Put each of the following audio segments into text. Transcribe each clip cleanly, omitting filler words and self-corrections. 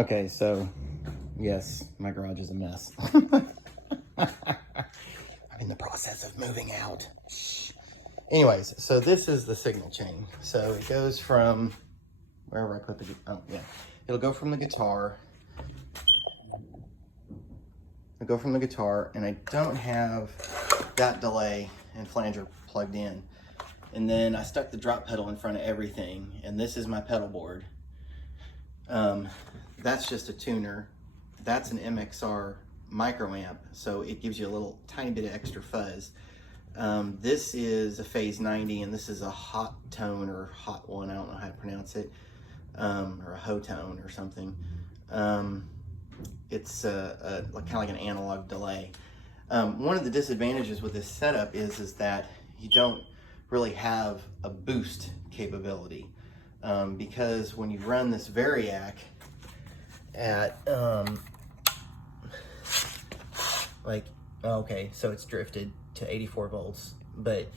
Okay, so yes, my garage is a mess. I'm in the process of moving out. Shh. Anyways, so this is the signal chain. So it goes from wherever I put the, oh yeah, it'll go from the guitar. It'll go from the guitar, and I don't have that delay and flanger plugged in. And then I stuck the drop pedal in front of everything, and this is my pedal board. That's just a tuner. That's an MXR microamp, so it gives you a little tiny bit of extra fuzz. This is a phase 90, and this is a hot tone or hot one, I don't know how to pronounce it, or a ho tone or something. It's kind of like an analog delay. One of the disadvantages with this setup is that you don't really have a boost capability, because when you run this Variac at okay, so it's drifted to 84 volts, but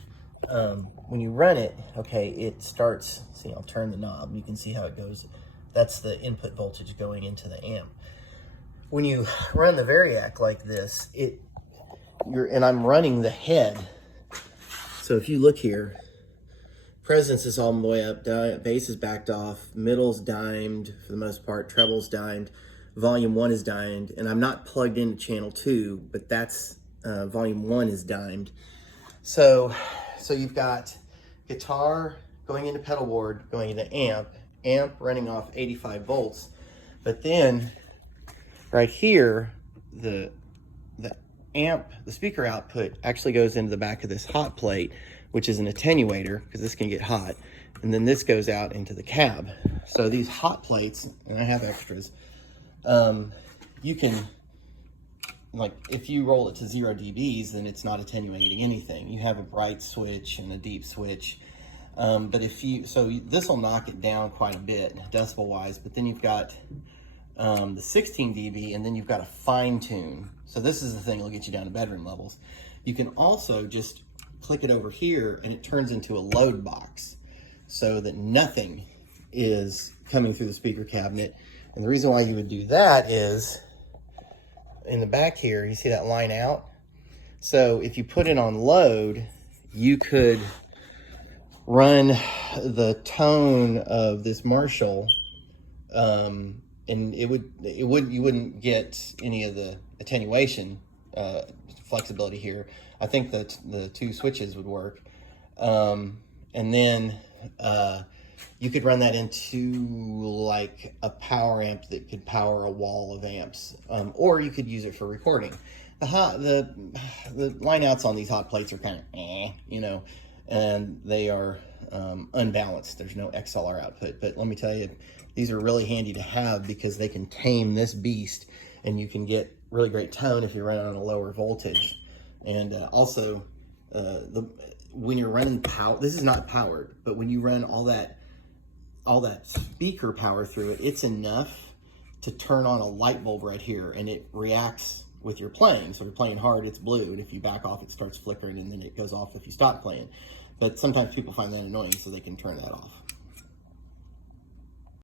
when you run it, okay, it starts, see, I'll turn the knob, you can see how it goes. That's the input voltage going into the amp. When you run the Variac like this, and I'm running the head, so if you look here, presence is all the way up, bass is backed off, middle's dimed for the most part, treble's dimed, volume 1 is dimed, and I'm not plugged into channel 2, but that's volume 1 is dimed. So you've got guitar going into pedal board, going into amp running off 85 volts, but then right here, the speaker output actually goes into the back of this hot plate, which is an attenuator, because this can get hot, and then this goes out into the cab. So these hot plates, and I have extras, you can, like, if you roll it to 0 dBs, then it's not attenuating anything. You have a bright switch and a deep switch, but so this will knock it down quite a bit decibel wise, but then you've got the 16 dB, and then you've got a fine tune. So this is the thing that'll get you down to bedroom levels. You can also just click it over here, and it turns into a load box, so that nothing is coming through the speaker cabinet. And the reason why you would do that is, in the back here, you see that line out? So if you put it on load, you could run the tone of this Marshall, and you wouldn't get any of the attenuation flexibility here. I think that the 2 switches would work, and then you could run that into like a power amp that could power a wall of amps, or you could use it for recording. The line outs on these hot plates are kind of you know, and they are unbalanced. There's no XLR output, but let me tell you, these are really handy to have because they can tame this beast, and you can get really great tone if you run it on a lower voltage. And also, when you're running power, this is not powered, but when you run all that speaker power through it, it's enough to turn on a light bulb right here, and it reacts with your playing. So if you're playing hard, it's blue, and if you back off, it starts flickering, and then it goes off if you stop playing. But sometimes people find that annoying, so they can turn that off.